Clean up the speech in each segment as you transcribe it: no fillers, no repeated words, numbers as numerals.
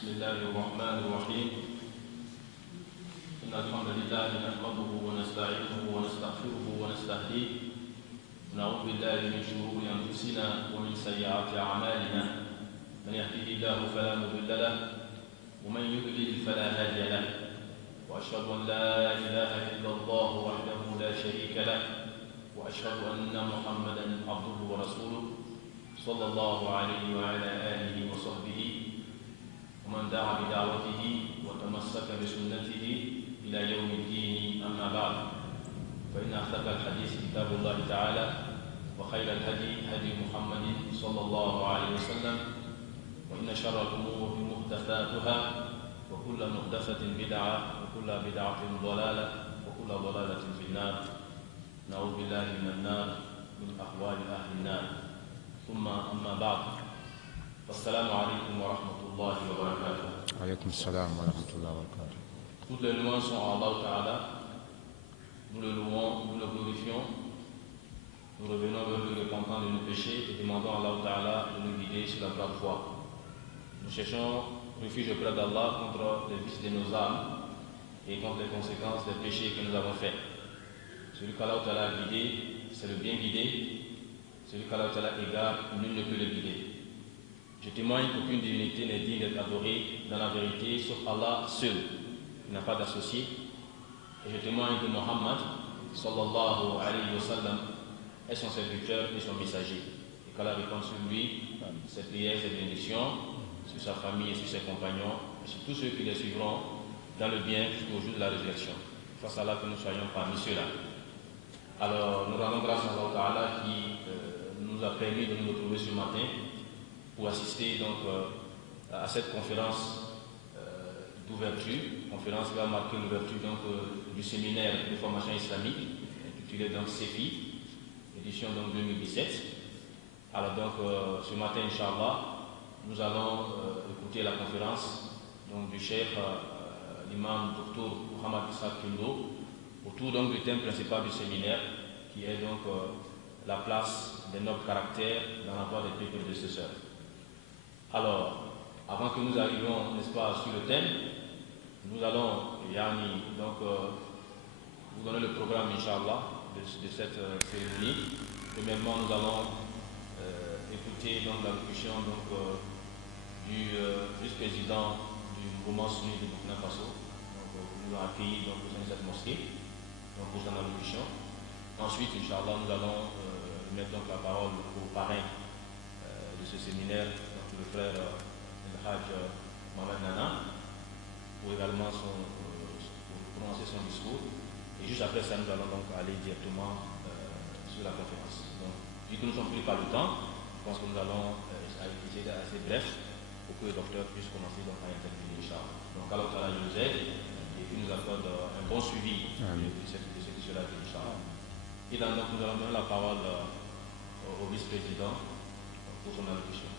بسم الله الرحمن الرحيم إن الحمد لله نحمده ونستعينه ونستغفره ونستهديه ونعوذ بالله من شرور أنفسنا ومن سيئات أعمالنا من يهده الله فلا مضل له ومن يضلل فلا هادي له وأشهد أن لا إله إلا الله وحده لا شريك له وأشهد أن محمدا عبده ورسوله صلى الله عليه وعلى آله وصحبه ومن دعا بدعوته وتمسك بسنته إلى يوم الدين أما بعد فإن أصدق الحديث كتاب الله تعالى وخير الهدي هدي محمد صلى الله عليه وسلم وإن شر الأمور محدثاتها وكل محدثة بدعة وكل بدعة ضلالة وكل ضلالة في النار نعوذ بالله من النار من أحوال أهل النار ثم أما بعد السلام عليكم ورحمة الله وبركاته. عليكم السلام ورحمة الله وبركاته. Toutes les louanges sont à Allah Ta'ala. Nous le louons, nous le glorifions. Nous revenons vers lui repentant de nos péchés et demandons à Allah Ta'ala de nous guider sur la droite voie. Nous cherchons refuge auprès d'Allah contre les vices de nos âmes et contre les conséquences des péchés que nous avons faits. Celui qu'Allah Ta'ala a guidé, c'est le bien guidé. Celui qu'Allah Ta'ala égare, nul ne peut le guider. Je témoigne qu'aucune divinité n'est digne d'être adorée dans la vérité, sauf Allah seul, qui n'a pas d'associé. Et je témoigne que Mohammed, sallallahu alayhi wa sallam, est son serviteur et son messager. Et qu'Allah répande sur lui ses prières, ses bénédictions, sur sa famille et sur ses compagnons, et sur tous ceux qui les suivront dans le bien jusqu'au jour de la résurrection. Face à Allah que nous soyons parmi ceux-là. Alors, nous rendons grâce à Allah Ta'ala qui nous a permis de nous retrouver ce matin pour assister donc à cette conférence d'ouverture, conférence qui va marquer l'ouverture du séminaire de formation islamique intitulé donc CEFI, édition donc 2017. Alors donc ce matin, Inch'Allah, nous allons écouter la conférence donc, du cheikh l'imam Dr Mohamed Issa Kindo autour donc du thème principal du séminaire qui est donc la place des nobles caractères dans la voie des deux prédécesseurs. Alors, avant que nous arrivions, n'est-ce pas, sur le thème, nous allons, Yani, donc, vous donner le programme, Inch'Allah, de cette cérémonie. Premièrement, nous allons écouter donc, l'allocution du vice-président du mouvement sunni de Burkina Faso, qui nous a accueillis dans cette mosquée, donc, pour son allocution. Ensuite, Inch'Allah, nous allons mettre donc, la parole au parrain de ce séminaire, le frère El Hajj Mohamed Nana, pour également prononcer son discours. Et juste après ça, nous allons donc aller directement sur la conférence. Donc, vu que nous ne sommes pris par le temps, je pense que nous allons essayer d'être assez bref pour que le docteur puisse commencer donc, à intervenir, Inch'Allah. Donc, Allah Ta'ala nous aide et puis nous accorde un bon suivi de ce qui sera dit, Inch'Allah. Et donc, nous allons donner la parole au vice-président pour son allocution.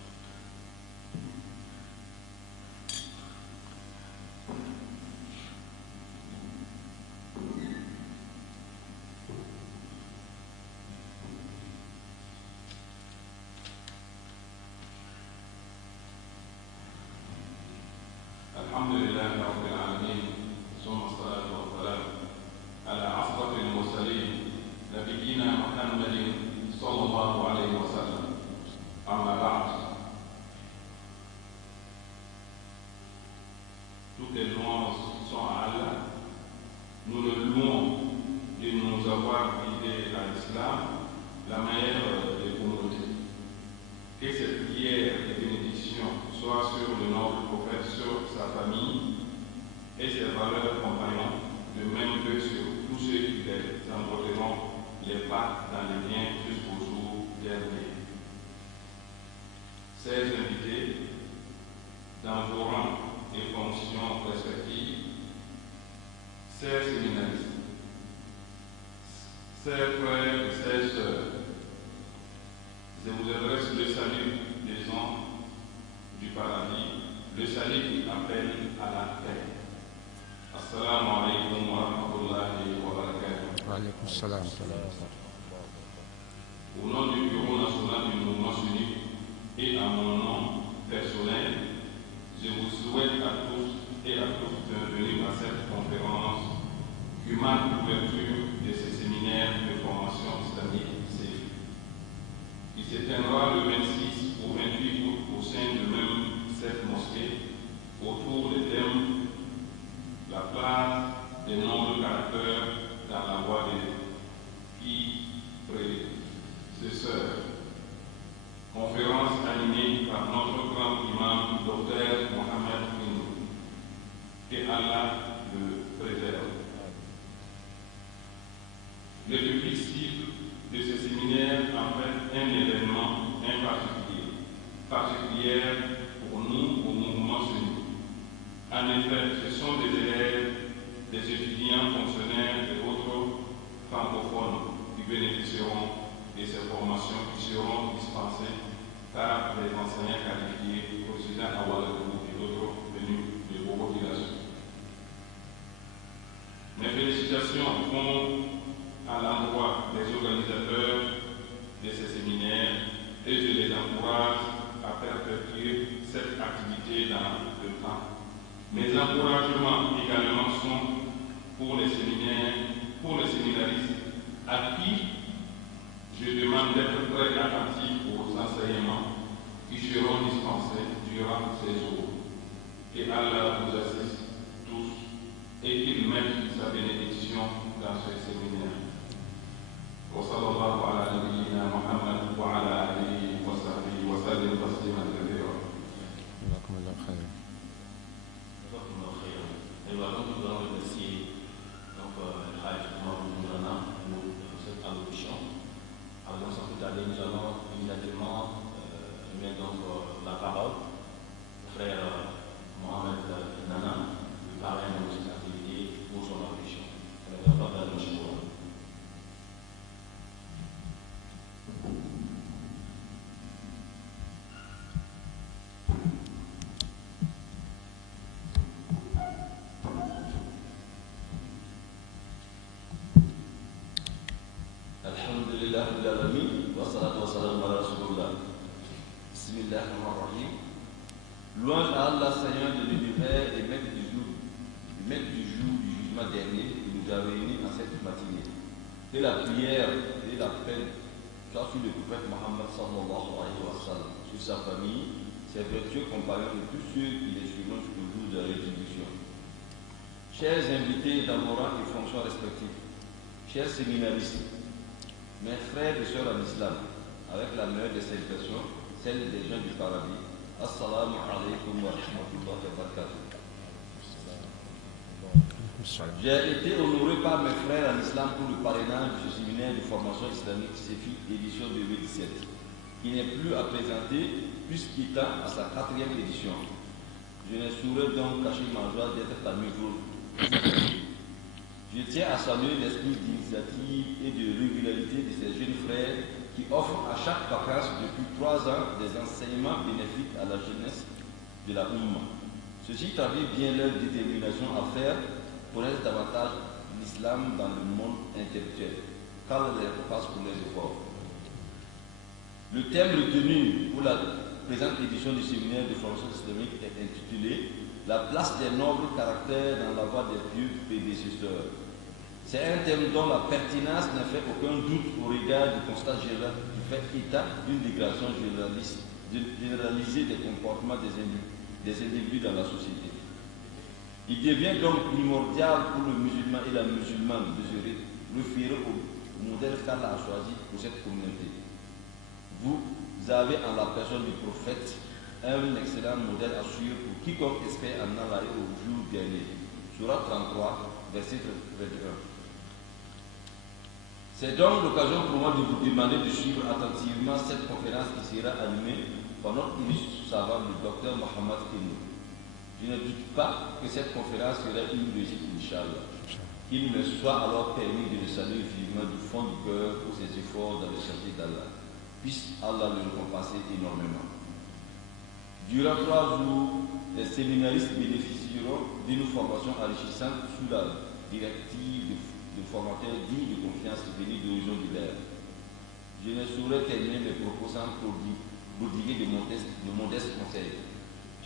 الحمد لله رب العالمين ثم الصلاة والسلام على أفضل المرسلين نبينا محمد صلى الله عليه وسلم أما بعد. Toutes les louanges sont à Allah. Nous le louons de nous avoir guidés à l'islam, la meilleure des communautés. Que cette prière et bénédiction soit sur le noble prophète, sur sa famille et ses valeurs compagnons, de même que sur tous ceux qui les emporteront les pas dans les biens jusqu'au jour dernier. Chers invités, dans vos rangs et fonctions respectives, chers séminaristes, chers frères et chères sœurs, je vous adresse le salut des anges du paradis, le salut qui appelle à la paix. Assalamu alaikum wa rahmatullahi wa barakatuh. Wa alaykum salam. Au nom du Bureau national du mouvement sunni et à mon nom personnel, je vous souhaite du manque d'ouverture de ces séminaires de formation islamique CFI, qui s'éteindra le 26 au 28 août au sein de même cette mosquée autour des thèmes la place des nombreux caractères dans la voie des prédécesseurs. Conférence animée par notre grand imam, Dr Mohamed Inou. Que Allah le préserve. Le public cible de ce séminaire en fait un événement particulier pour nous au mouvement sunni. En effet, ce sont des élèves, des étudiants, fonctionnaires et autres francophones qui bénéficieront de ces formations qui seront dispensées par les enseignants qualifiés, président Aouadou et d'autres venus de vos populations. Mes félicitations vont à l'endroit des organisateurs de ces séminaires et je les encourage à perpétuer cette activité dans le temps. Mes encouragements également sont pour les séminaristes à qui je demande d'être très attentifs aux enseignements qui seront dispensés durant ces jours. Que Allah vous assiste tous et qu'il mette sa bénédiction dans ce séminaire. Wa sallallahu ala nabiyyina Muhammad wa ala alihi wa sahbihi wa sallim tasliman kathira. Jazakumullah khair. Et voilà, donc nous allons remercier le Hajj Mahmoud Mourana pour cette allocution. Alors, sans plus tarder, nous allons immédiatement mettre donc la parole au frère Mohamed Nana, le parrain de cette activité pour son allocution. Alhamdulillah rabbil alamin wa salatu wa salam ala rasulillah. Bismillahirrahmanirrahim. Louange à Allah, Seigneur de l'univers et maître du jour du jugement dernier qui nous a réunis en cette matinée. Que la prière et la paix soient sur le prophète Mohammed sallallahu alayhi wa sallam, sur sa famille, ses vertueux compagnons et tous ceux qui les suivront jusqu'au jour de la rétribution. Chers invités dans vos rangs et fonctions respectifs, chers séminaristes, mes frères et sœurs en islam, avec la meilleure des salutations, celle des gens du paradis, assalamu alaikum wa rahmatullahi wa barakatuh. J'ai été honoré par mes frères en islam pour le parrainage du séminaire de formation islamique CFI édition 2017, qui n'est plus à présenter puisqu'il tend à sa 4e édition. Je ne saurais donc cacher ma joie d'être parmi vous. Je tiens à saluer l'esprit d'initiative et de régularité de ces jeunes frères qui offrent à chaque vacance depuis 3 ans des enseignements bénéfiques à la jeunesse de la Oumma. Ceci traduit bien leur détermination à faire connaître davantage l'islam dans le monde intellectuel, car les récompenses pour les efforts. Le thème retenu pour la présente édition du séminaire de formation islamique est intitulé « La place des nobles caractères dans la voie des vieux prédécesseurs ». C'est un thème dont la pertinence n'a fait aucun doute au regard du constat général qui fait état d'une dégradation généralisée des comportements des individus dans la société. Il devient donc primordial pour le musulman et la musulmane de se référer au modèle qu'Allah a choisi pour cette communauté. Vous avez en la personne du prophète un excellent modèle à suivre pour quiconque espère en Allah au jour dernier. Sourate 33, verset 21. C'est donc l'occasion pour moi de vous demander de suivre attentivement cette conférence qui sera animée par notre illustre savant, le docteur Mohamed Inou. Je ne doute pas que cette conférence sera une réussite, Inch'Allah. Qu'il me soit alors permis de le saluer vivement du fond du cœur pour ses efforts dans le chantier d'Allah. Puisse Allah le récompenser énormément. Durant 3 jours, les séminaristes bénéficieront d'une formation enrichissante sous la directive de formateurs dignes de confiance venus d'horizons divers. Je ne saurais terminer mes propos sans prodiguer de modestes conseils.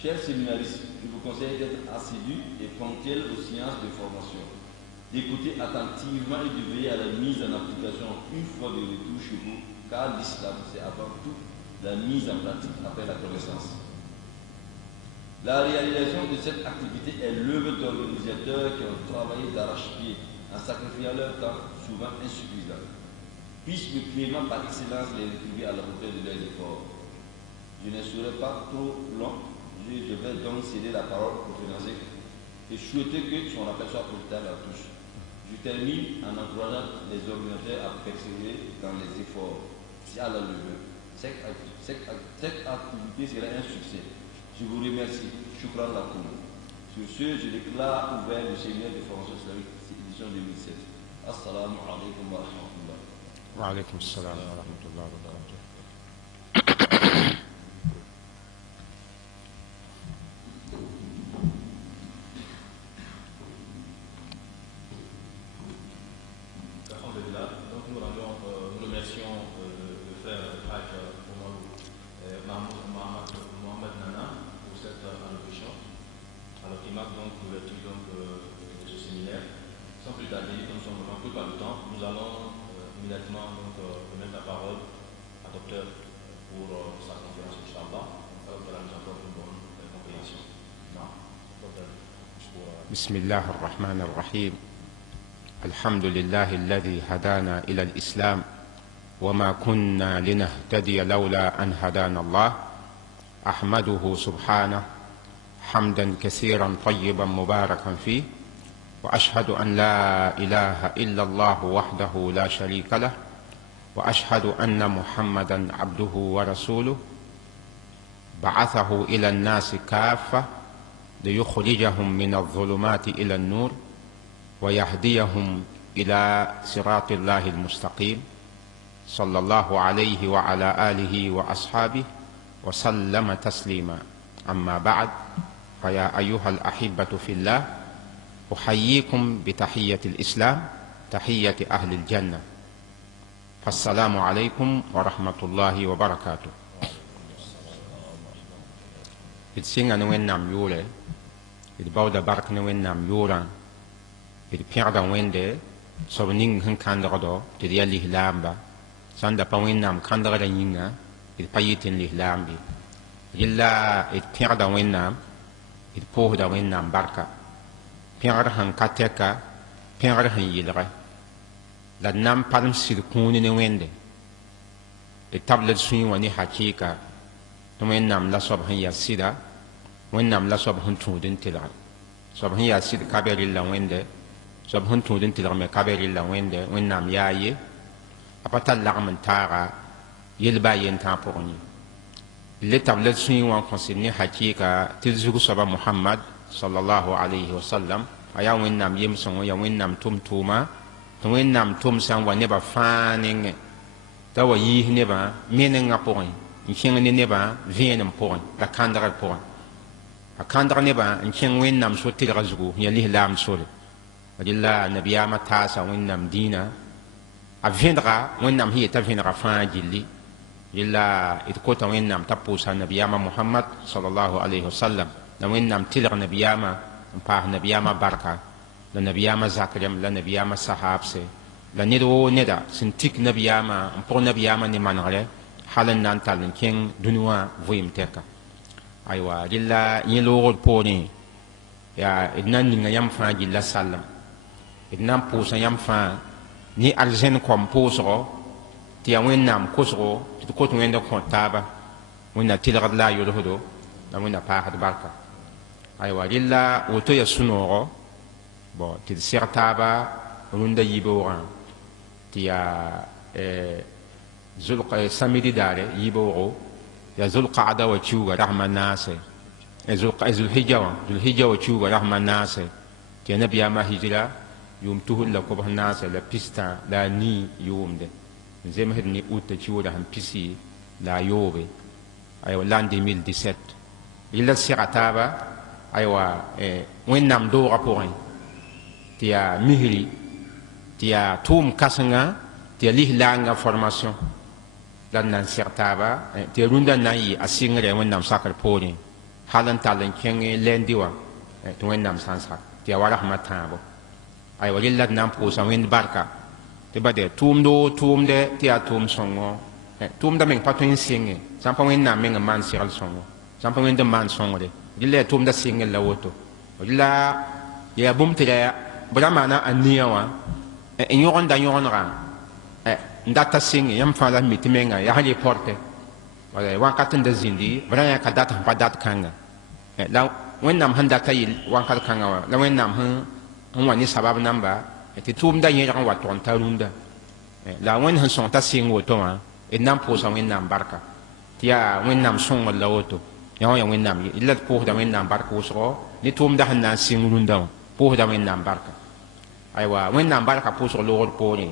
Chers séminaristes, je vous conseille d'être assidus et ponctuels aux séances de formation. d'écouter attentivement et de veiller à la mise en application une fois de retour chez vous, car l'islam, c'est avant tout la mise en pratique après la connaissance. La réalisation de cette activité est l'œuvre d'organisateurs qui ont travaillé d'arrache-pied en sacrifiant leur temps, souvent insuffisant. Puisse le clément par excellence les rétribuer à la hauteur de leurs efforts. Je ne serai pas trop long, je devrais donc céder la parole au financier et souhaiter que son appel soit profitable à tous. Je termine en encourageant les organisateurs à persévérer dans les efforts. Si Allah le veut, cette activité sera un succès. Je vous remercie. Shukran lakoum. Sur ce, je déclare ouvert le séminaire de formation islamique édition 2007. Assalamu alaikum wa rahmatullah. Wa alaikum assalam wa rahmatullah wa barakatuh. بسم الله الرحمن الرحيم. الحمد لله الذي هدانا إلى الإسلام وما كنا لنهتدي لولا أن هدانا الله. أحمده سبحانه حمدا كثيرا طيبا مباركا فيه، وأشهد أن لا إله إلا الله وحده لا شريك له، وأشهد أن محمدا عبده ورسوله بعثه إلى الناس كافة ليخرجهم من الظلمات إلى النور ويهديهم إلى صراط الله المستقيم، صلى الله عليه وعلى آله وأصحابه وسلم تسليما. أما بعد، فيا أيها الأحبة في الله، أحييكم بتحية الإسلام، تحية أهل الجنة، فالسلام عليكم ورحمة الله وبركاته. إتسينا نوين نام يولي إتباودا بارك نوين نام يوران إتبيردا وين دي سوبنين هن كاندردو تديا لهلامبا ساندا باوين نام كاندردا ينغا إتبايتين لهلامبي إلا إتبيردا وين نام إتبوهدا وين نام باركا بيردا هن كاتيكا بيردا هن يلغا la nam palm sir kũuni ne wẽnde d tab la d sũyẽ wã ne hakɩɩka tɩ wẽnnaam la soab sẽn yaa sɩda wẽnnaam la soab sẽn tũud n tɩlgd soab sẽn yaa sɩd ka be rɩlla wẽnde soab sẽn tũud n tɩlg me ka be rɩlla wẽnde wẽnnaam yaa ye a pa tar lagm n taaga yel baa yentã pʋgẽ ye le tab la d sũyẽ wã n kõ sɩd ne hakɩɩka tɩ d zug soaba mohamad sallallahu alayhi wa sallam a yaa wẽnnaam yemsẽ yaa wẽnnaam tʋm-tʋʋma tɩ wẽnnaam tʋm sã n wa nebã fãa nengẽ t'a wa yiis nebã menengã pʋgẽ n kẽng ne nebã vẽenem pʋgẽ la kãndgr pʋgẽ a kãndg nebã n kẽng wẽnnaam so-tɩrga zugu ya lislaam sore rɩla nabiyaamã taasa wẽnnaam dĩinã a vẽdga wẽnnaam sẽn yeta vẽdga fãa gilli rɩla d kota wẽnnaam t'a pʋʋsa nabiyaamã mohamad sallallahu alayhi wa sallam la wẽnnaam tɩlg nabiyaamã n paas nabiyaamã barka la nabiyaamã zakrem la nabiyaamã sahabse la ned woo neda sẽn tik nabiyaamã n pʋg nabiyaamã ne manegre hal n na n tall n kẽng dũni wã vɩɩm tɛka aywa rɩla yẽ loogd poorẽ yaa d na n ninga yãmb fãa gilla sallam d na n pʋʋsa yãmb fãa ne arzẽn kom pʋʋsgo tɩ yaa wẽnnaam kosgo tɩ d kot wẽnd n kõ taaba wẽnna tɩlgd la a yolsdo la wẽnna paasd barka aywa rɩla woto yaa sũ-noogo bon tɩ d seg taaba rũndã yiboogã tɩ yaa samidi daare yiboogo yaa zulqaada wa kiuga rasma naase zulhija wa kiuga rasma naase tɩ yaa nabiyaamã hijra yʋʋm tusd la kobs naase la pistã la a nii yʋʋmde n zemsd ne uta kiuudã sẽn pisi la a yoobe aywa l'an 2017 rɩla d sega taaba aywa wẽnnaam doogã pʋgẽ tɩ yaa misri tɩ yaa tʋʋm kãsenga tɩ yaa lislaangã formation la d na n seg taaba tɩ yaa rũndã na n yɩ a sɩngre wẽnnaam sakr poorẽ hal n tall n kẽng lɛndi wã tɩ wẽnnaam sã n sak tɩ yaa wa rasmã tãabo ay wa rilla nan pʋʋsa wẽnd barka tɩ bade tʋʋmde tɩ yaa tʋʋm sõngo tʋʋmda meng pa tõe n sɩnge sã n pa wẽnnaam meng n maan segl sõngo sã n pa wẽnd n maan sõngre rilla yaa tʋʋmda sɩngr la woto rilla yaa bũmb tɩ ra bra maana a nia wã n yõgenda yõgenegã n data sɩnge yãmb fãa la mi tɩ menga yaa sẽn reporte wãnkat n da zĩndi bra yã ka dat sẽn pa dat kãnga la wẽnnaam sẽn data yɩl wãnkat kãngã wã la wẽnnaam sẽn wa ne sabab namba tɩ tʋʋmda yẽrg n wa tog n ta rũndã la wẽnd sẽn sõng t'a sɩng woto wã d na n pʋʋsa wẽnnaam barka tɩ yaa wẽnnaam sõngr la woto yã wã ya wẽnnaam la d pʋʋsda wẽnnaam bark wʋsgo ne tʋʋmda sẽn na n sɩng rũndã wã pʋʋsda wẽnnaam barka aywa wẽnnaam barka pʋʋsg loogr poorẽ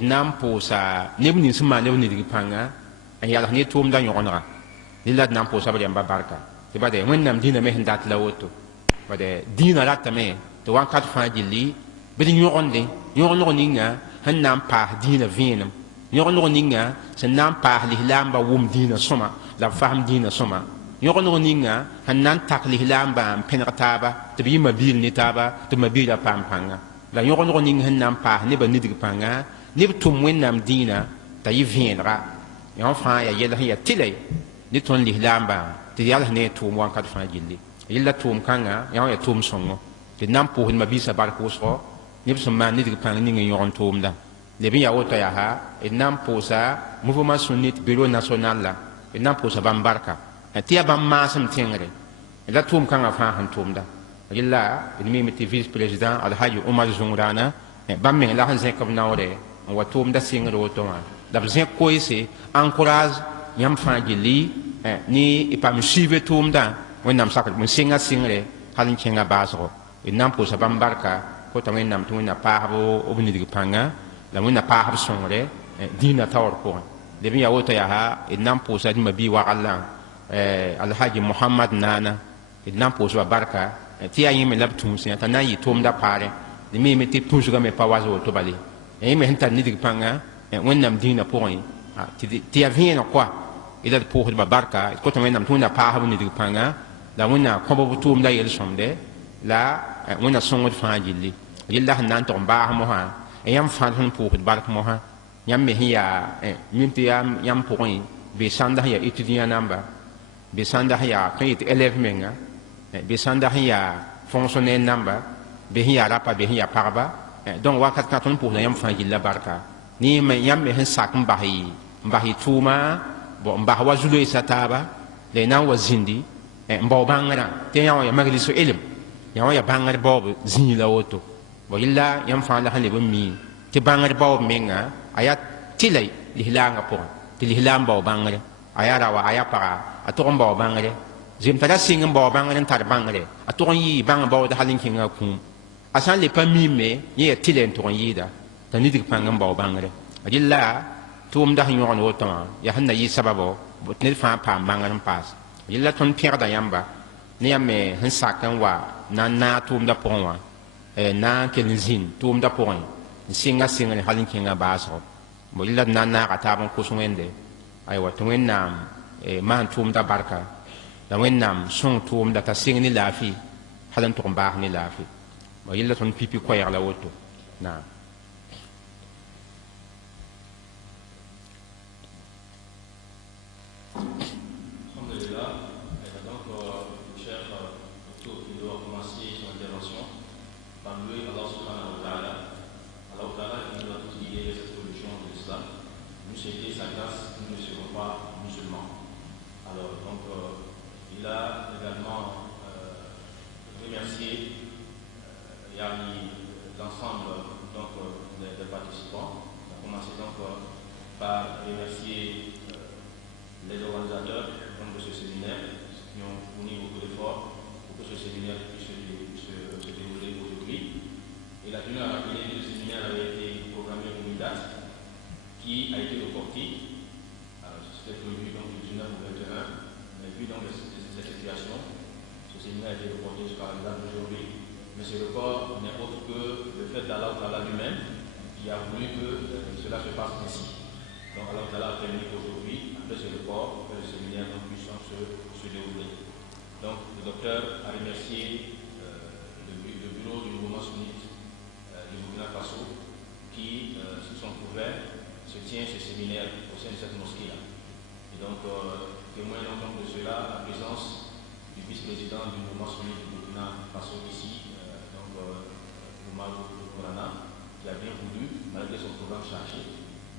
d na n pʋʋsa neb nins sẽn maan neb nidg pãnga n yals ne tʋʋmda yõgenega rẽ la d na n pʋʋsa b rẽmba barka tɩ bade wẽnnaam dĩinã me sẽn dat la woto bade dĩinã ratame tɩ wãnkat fãa gilli bd yõgende yõgeneg ninga sẽn na n paas dĩinã vẽenem yõgeneg ninga sẽn na n paas lislaamba wʋm dĩinã sõma la b fasem dĩinã sõma yõgeneg ninga sẽn na n tak lislaambã n pẽneg taaba tɩ b yɩ mabiil ne taaba tɩ mabiilã paam pãnga la yõgeneg ning sẽn na n paas nebã nidg pãnga neb tʋm wẽnnaam dĩinã t'a yɩ vẽenega yã fãa yaa yɛl sẽn ya tɩla ne tõnd lislaambã tɩ yals ne tʋʋm wãnkat fãa gilli yella tʋʋm kãnga yã ya tʋʋm sõngo tɩ d na n pʋʋsd mabiisã bark wʋsgo neb sẽn maan nidg pãng ning n yõgen tʋʋmda leb n yaa woto yaa d na n pʋʋsa mouvement sunnite bureau national la d na n pʋʋsa bãmb barka tɩ yaa bãmb maasem tẽngre la tʋʋm kãngã fãa sẽn tʋʋmda rɩla d mime tɩ vice président alhaji omar zũngrana bãmb meng la sẽn zẽk b naoore n wa tʋʋmda sɩngr woto wã la b zẽk koeese encourage yãmb fãa gilli ne y paam suive tʋʋmdã wẽnnaam sakd n sɩnga sɩngre hal n kẽnga baasgo d na n pʋʋsa bãmb barka kota wẽnnaam tɩ wẽnna paasb b nidg pãnga la wẽnna paasb sõngre dĩinã taoor pʋgẽ leb n yaa woto yaa d na n pʋʋsa d mabii wagllã alhaji mohamad naana d na n pʋʋsba barka tɩ yaa yẽ me la b tũusẽ t'a na n yɩ tʋʋmda paare d mime tɩ pũusgame pa was woto bale yẽ me sẽn tar nidg pãnga wẽnnaam dĩinã pʋgẽ tɩ yaa vẽeneg koa ila d pʋʋsdba barka d kota wẽnnaam tɩ wẽnna paasb nidg pãnga la wẽnna kõb b tʋʋmda yel-sõmde la wẽnna sõngd fãa gilli yella sẽn na n tog n baas mosã yãmb fãa sẽn pʋʋsd bark mosã yãmb me sẽn yaa mim tɩ yãmb pʋgẽ bɩ sãnda sẽn yaa étudiant namba bɩ sãnda sẽn yaa tõe yetɩ élève menga bɩ sãnda sẽn yaa fonctionnaire namba bɩ sẽn yaa rapa bɩ sẽn yaa pagba donc wakat kã tõnd pʋʋsda yãmb fãa gilla barka ne yãmb me sẽn sak n bas y tʋʋma n bas wa zu-loeesã taaba la y na n wa zĩndi n bao bãngrã tɩ yã wã ya maglis elem yã wã ya bãngr baoob zĩig la woto yella yãmb fãa la sẽn leb n mi tɩ bãngr baoob menga a yaa tɩla lislaangã pʋgẽ tɩ lislaam bao bãngre a yaa rawa a yaa paga a tʋg n bao bãngre zem t'a ra sɩng n bao bãngr n tar bãngre a tʋg n yɩɩ bãng baood hal n kẽngã kũum a sã n le pa miime yẽ yaa tɩla n tʋg n yɩɩda t'a nidg pãng n bao bãngre rɩla tʋʋmda sẽn yõgen woto wã yaa sẽn na yɩ sababo tɩ ned fãa paam bãngr n paas yella tõnd pẽgda yãmba ne yãmb me sẽn sak n wa na n naag tʋʋmda pʋgẽ wã na n kell n zĩnd tʋʋmda pʋgẽ n sɩnga sɩngre hal n kẽngã baasgo rɩla d na n naaga taab n kʋs wẽnde aywa tɩ wẽnnaam maan tʋʋmda barka la wẽnnaam sõng tʋʋmda t'a sɩng ne laafɩ hal n tʋg n baas ne laafɩ yella tõnd pipi koɛɛg la woto naam par remercier les organisateurs de ce séminaire qui ont fourni beaucoup d'efforts pour que ce séminaire puisse se dérouler aujourd'hui. Et la tenue à rappeler que le séminaire avait été programmé pour une date qui a été reportée. C'était prévu donc le 19 ou 21, mais vu donc cette situation, ce séminaire a été reporté jusqu'à la date d'aujourd'hui. Mais ce report n'est autre que le fait d'Allah lui-même qui a voulu que cela se passe ainsi. Donc Allah a permis qu'aujourd'hui, après ce report, que le séminaire puisse se dérouler. Donc le docteur a remercié le bureau du mouvement sunnite la présence du vice-président du mouvement sunni du Burkina Faso ici, Oumarou Kourana, qui a bien voulu, malgré son programme chargé,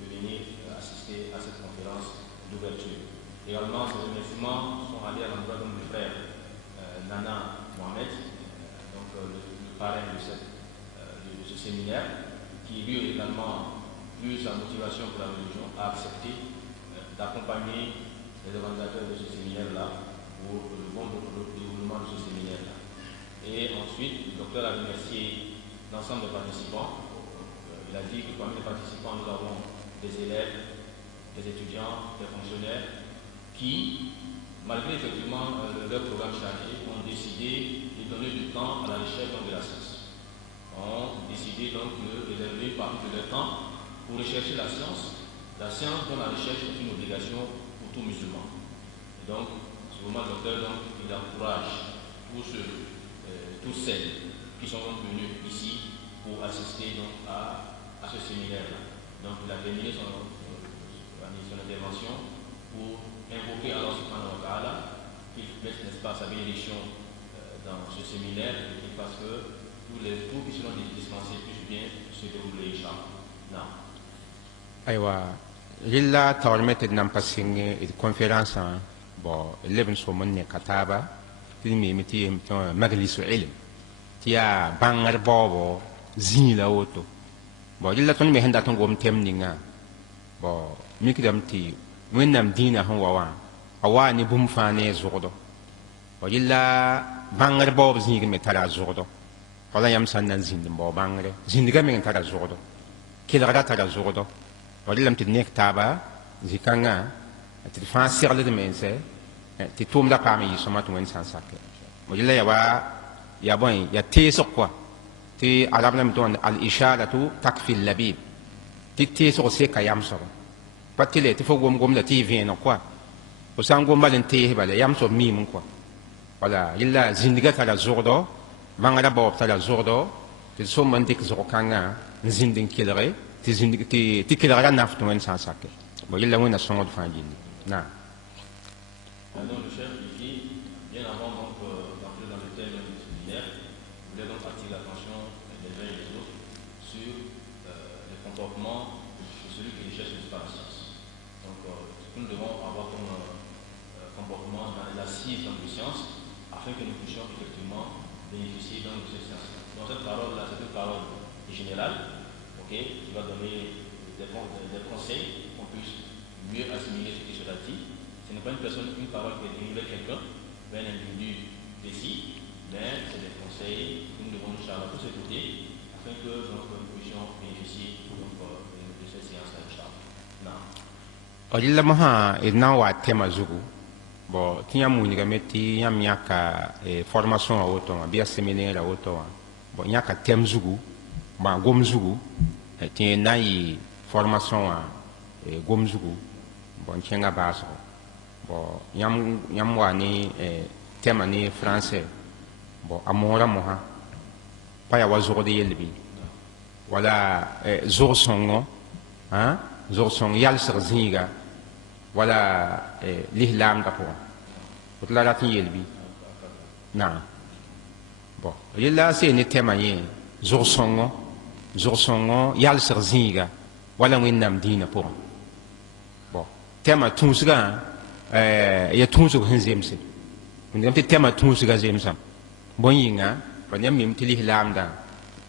de venir assister à cette conférence d'ouverture. Également, ces remerciements sont allés à l'endroit de mon frère Nana Mohamed, le parrain de ce séminaire, qui lui également, vu sa motivation pour la religion, a accepté d'accompagner les organisateurs de ce séminaire-là pour le bon déroulement de ce séminaire-là. Et ensuite, le docteur a remercié l'ensemble des participants. Il a dit que parmi les participants, nous avons des élèves, des étudiants, des fonctionnaires qui, malgré effectivement leur programme chargé, ont décidé de donner du temps à la recherche de la science. Ont décidé donc de réserver une partie de leur temps pour rechercher la science dont la recherche est une obligation pour tout musulman. Et donc, ce moment, le docteur, donc, il encourage tous celles qui sont venus ici pour assister donc, à ce séminaire-là. Donc, il a terminé son intervention pour invoquer Allah subhanahu wa ta'ala, qu'il mette, n'est-ce pas, sa bénédiction dans ce séminaire et qu'il fasse que tous les cours qui seront dispensés puissent bien se dérouler, Inch'Allah. Aywa, lilla tawalmet nam passing conférence bo leben so monne kataba timi miti majlis ilm tiya bangar bobo zila woto bo lilla ton me handa ton gom temninga bo mikdam ti wennam dina hon wawa awani bum fane zodo bo lilla bangar bobo zingi me tara zodo wala yam sannan zindin bo bangare zindiga me tara zodo kilagara tara zodo ولم تدنيك تابا زكانا تدفع سير لدمينسي تتوم دا قامي يسمات وين سانساك وجل يا بوين يا تيسق كوا تي عربنا متون الإشارة تكفي اللبيب تي تيسق سيكا يامسر باتيلي تفوقهم قوم لتي فين كوا وسان قوم بالن تيه بالا يامسر ميم كوا ولا إلا زندقة على زوردو مانغرا بوب على زوردو تسوم من ديك زوكانا زندين كيلري ti kila naf to en sans saké bo yilla wona songo fa jindi na donc le chef ici bien avant donc d'entrer dans le thème du séminaire voulait donc attirer l'attention des uns et des autres sur les comportements de celui qui cherche la science. Donc nous devons avoir comme comportement dans l'assise dans les sciences afin que nous puissions effectivement bénéficier donc de ces sciences. Donc cette parole là c'est une parole générale qui va donner des conseils pour qu'on puisse mieux assimiler ce qui sera dit. Ce n'est pas une parole qui est délivrée à quelqu'un, mais un individu précis, mais c'est des conseils que nous devons nous charger tous écouter afin que nous puissions bénéficier de cette séance-là, Inch'Allah. Odilla maha idna wa tema zugu bo tinya muni ga metti yam yaka formation a woto bia séminaire a woto bo nyaka tem zugu ma gom zugu tiɲɛ n'a ye formation wa gom zugu bon tiɲɛ b'a sɔrɔ bon yam wa ni thème ni français bon a mɔra mɔha pa ya wa zɔgɔ de yelbi wala zɔgɔ sɔngɔ zɔgɔ sɔngɔ yalsir zĩiga wala lislam da pʋgẽ b tɩ la rat n yelbi na bon yella see ne thème yẽ zɔgɔ sɔngɔ zʋg-sõngo yalsg zĩiga wala wẽnnaam dĩinã pʋgẽ bon tɛma tũusgã ya tũusg sẽn zemse wẽndame tɩ tɛma tũusga zemsame bõn yĩnga pa yãmb mim tɩ lislaamdã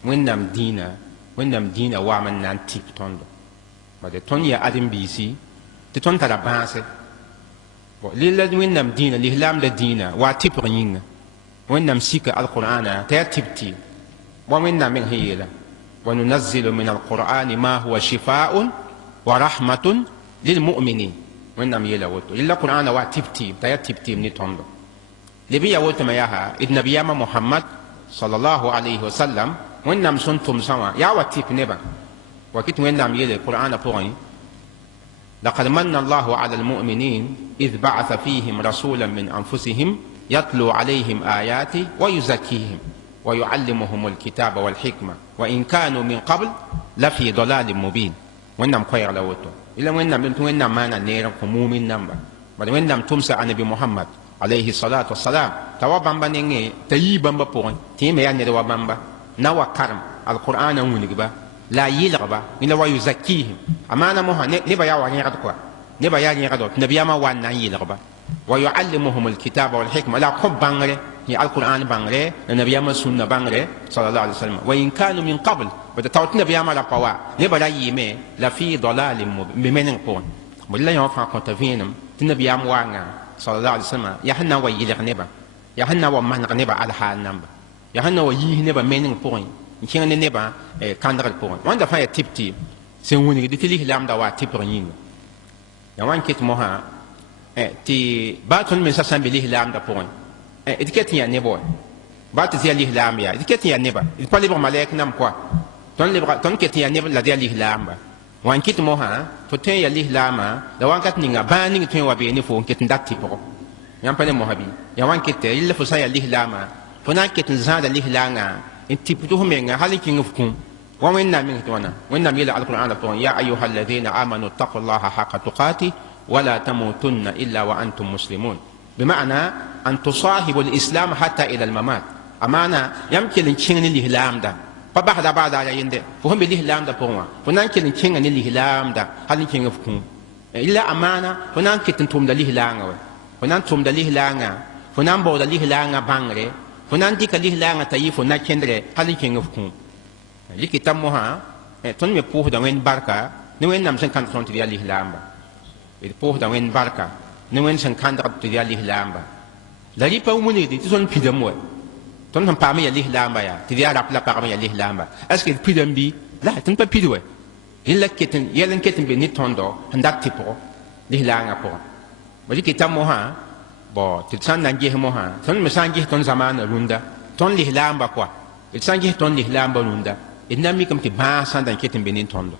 wẽnnaam dĩinã waam n na n tɩk tõndo bade tõnd yaa ãdem-biisi tɩ tõnd tara bãase bon lilla wẽnnaam dĩinã lislaamda dĩinã waa tɩpg yĩnga wẽnnaam sika alqur'ana t'a yaa tɩb tɩ wa wẽnnaam meng sẽn yeela وننزل من القرآن ما هو شفاء ورحمة للمؤمنين وإنما يلا وتو إلا القرآن واتبتيم تايا تبتيم نتوندو لبي يوتو ما ياها إذ نبي محمد صلى الله عليه وسلم وإنما سنتم سوا يا واتيب نبا وكيت وإنما يلا القرآن بوغي لقد من الله على المؤمنين إذ بعث فيهم رسولا من أنفسهم يتلو عليهم آياته ويزكيهم ويعلمهم الكتاب والحكمة وإن كانوا من قبل لفي ضلال مبين وإنهم خير لوتو إلا وإنهم مانا نيرا مؤمن نمبر بل وإنهم تمسى عن نبي محمد alayhi salatu wassalam ta wa bãmba nengẽ t'a yɩɩ bãmba pʋgẽ tɩ yẽ me yaa ned wa bãmba na wa karem alqur'ana wilgba la a yɩlgba la wa yuzakihim a maana mosã nebã yaa wa rẽgd koa nebã yaa rẽgd tɩ nabiyaamã wa n na n yɩlgba wa yuallimuhum alkitaba walhikma la a kõ bãngre ni alquran bãngre la nabiyaamã sũnna bãngre sallallahu alaihi wasallam wa in kanu min qabl bata tawt nabiyaamã ra pa wa nebã ra yɩɩme la fi dalalin mubin meneng pʋgẽ bõe la yõ fãa kõta vẽenem tɩ nabiyaam waangã sallallahu alaihi wasallam yaa sẽn na n wa yɩlg nebã yaa sẽn na n wa maneg nebã alhaal namba yaa sẽn na n wa yiis nebã meneng pʋgẽ n kẽng ne nebã kãndgr pʋgẽ wãnda fãa yaa tɩb tɩ sẽn wilgd tɩ lislaamda wa tɩpg yĩnga yaa wa n ket mosã tɩ baa tõnd me sã n be lislaamda pʋgẽ d ket n yaa neb wa baa tɩ tɩ yaa lislaam yaa d ket n yaa nebã d pa lebg malɛk nam koa tõnd ket n yaa neb la d yaa lislaamba wa n kɩt mosã fo tõe n yaa lislaamã la wãnkat ninga bãag ning tõe n wa bee ne fo n ket n dat tɩpgo yãmb pa ne mosã bɩ yaa wa n ket yella fo sã n yaa lislaamã fo na n ket n zãada lislaangã n tɩp tɩ f menga hal n kẽng f kũ wa wẽnnaam meng tɩ wãna wẽnnaam yeela alqur'ana pʋgẽ ya ayuha alladina amanu ittaqu llaha haqa tuqati ولا تموتن إلا وأنتم مسلمون بمعنى أن تصاحبوا الإسلام حتى إلى الممات أمانة يمكن أن تشين الإسلام ده فبعد على ينده فهم الإسلام ده بوا فنانك أن تشين الإسلام ده هل نشين فكون إلا أمانة فنانك تنتم الإسلام فنان توم الإسلام فنان بود الإسلام بانغري فنان ديك الإسلام تايف فنان كندري هل نشين فكون لكتاب مها تون مبوه ده وين بركة نوين نمسن كان فرونت ديال الإسلام d pʋʋsda wẽnd barka ne wẽnd sẽn kãndg tɩ d yaa lislaamba la rɩ pa wilgd tɩ tõnd pidame wa tõnd sẽn paam n yaa lislaamba yaa tɩ d yaa rap la pagb n yaa lislaamba est ce que d pidame bɩ la tõnd pa pid wa yɛl n ket n be ne tõndo sẽn dat tɩpgo lislaangã pʋgẽ ba rɩk t'a mosã tɩ d sã n na n ges mosã tõnd me sã n ges tõnd zamaana rũndã tõnd lislaamba koa d sã n ges tõnd lislaamba rũndã d na n mikame tɩ bãag sã n da n ket n be ne tõndo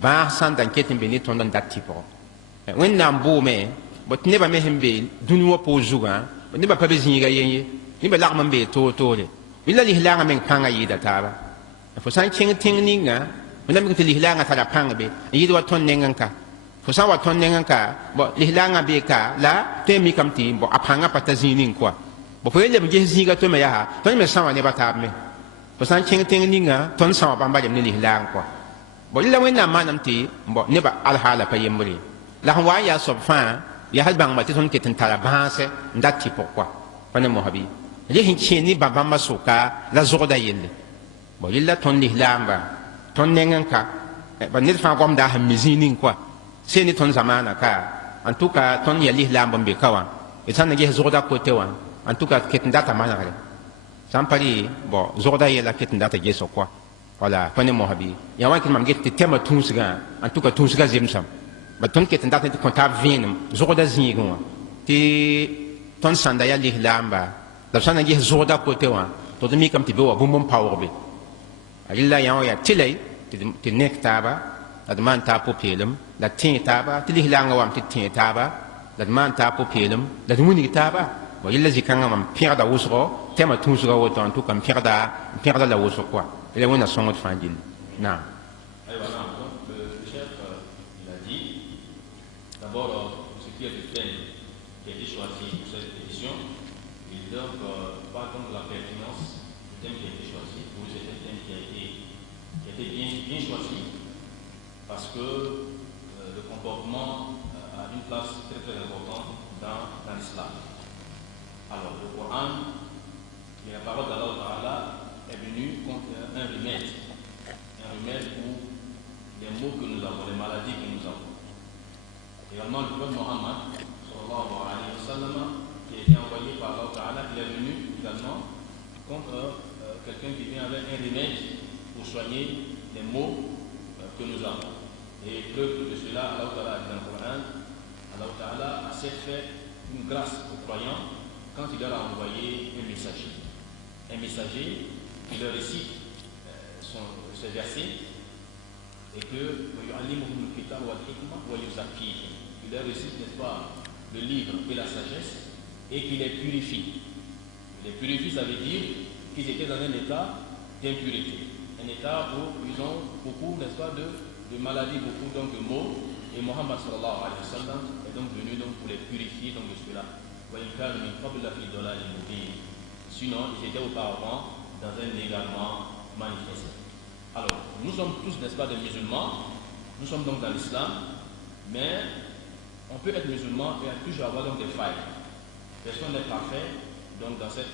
bãag sã n da n ket n be ne tõnd n dat tɩpgo wẽnnaam boome tɩ nebã me sẽn be dũni wã pʋʋs zugã nebã pa be zĩiga yen nebã lagm n bee toor-toore bɩ la lislaangã meng pãngã yɩɩda taaba fo sã n kẽng tẽng ninga fo la mikame tɩ lislaangã tara pãng be n yɩɩd wa tõnd nengẽ ka fo sã n wa tõnd nengẽ ka lislaangã bee ka la tõe mikame tɩ a pãngã pa ta zĩig ning koa fo yel leb n ges zĩiga tome yaa tõnd me sã n wa nebã taab me fo sã n kẽng tẽng ninga tõnd sã n wa bãmba rem ne lislaang koa la wẽnnaam maanam tɩ nebã alhaala pa yembre la sẽn wa n yaa soab fãa yaa sal bãngba tɩ tõnd ket n tara bãase n dat tɩpg koa pa ne mosã bɩ rẽ sẽn kẽ ne bãmba sʋka la zogda yelle yella tõnd lislaamba tõnd nengẽ ka ned fãa gomda sẽn mi zĩig ning koa see ne tõnd zamaana ka en tout cas tõnd yaa lislaamb n be ka wã d sã n na ges zogda kote wã en tout cas ket n data manegre sã n pa rɩ zogda yɛla ket n data gesg koa wala pa ne mosã bɩ yaa wã ket mam get tɩ tɛma tũusgã en tout cas tũusgã zemsame tõnd ket n dat tɩ kõ taab vẽenem zogda zĩigẽ wã tɩ tõnd sãnda yaa lislaamba la b sã n na ges zogda kote wã tɩ d mikame tɩ be wa bũmb n paoog be a rɩla yã wã yaa tɩla tɩ nek taaba la d maan taab pʋ-peelem la d tẽeg taaba tɩ lislaangã wam tɩ d tẽeg taaba la d maan taab pʋ-peelem la d wilg taaba yella zĩ-kãngã mam pẽgda wʋsgɔ tɛma tũusga woto n tʋ ka n pẽgda la wʋsg koa la wẽnna sõngd fãa gilli naam. D'abord, ce qui est le thème qui a été choisi pour cette édition, il donne pas donc la pertinence du thème qui a été choisi. Pour lui, c'est un thème qui a été bien choisi parce que le comportement a une place très très importante dans l'islam. Alors, le Coran, et la parole d'Allah Ta'ala est venue contre un remède pour les maux que nous avons, les maladies que nous avons. Également, le prophète Mohammed, sallallahu alayhi wa sallam, qui a été envoyé par Allah Ta'ala, il est venu également contre quelqu'un qui vient avec un remède pour soigner les maux que nous avons. Et preuve de cela, Allah Ta'ala a dit dans le Coran, Allah Ta'ala a certes fait une grâce aux croyants quand il leur a envoyé un messager. Un messager qui leur récite ces versets et que il leur récite, n'est-ce pas, le livre et la sagesse et qui les purifie. Les purifie, ça veut dire qu'ils étaient dans un état d'impureté, un état où ils ont beaucoup, n'est-ce pas, de maladies, beaucoup donc de maux, et Mohammed sallallahu alayhi wa sallam est donc venu donc pour les purifier donc de cela. Sinon, ils étaient auparavant dans un égarement manifeste. Alors, nous sommes tous, n'est-ce pas, des musulmans, nous sommes donc dans l'islam, mais on peut être musulman et toujours avoir donc des failles. Personne n'est parfait donc dans cette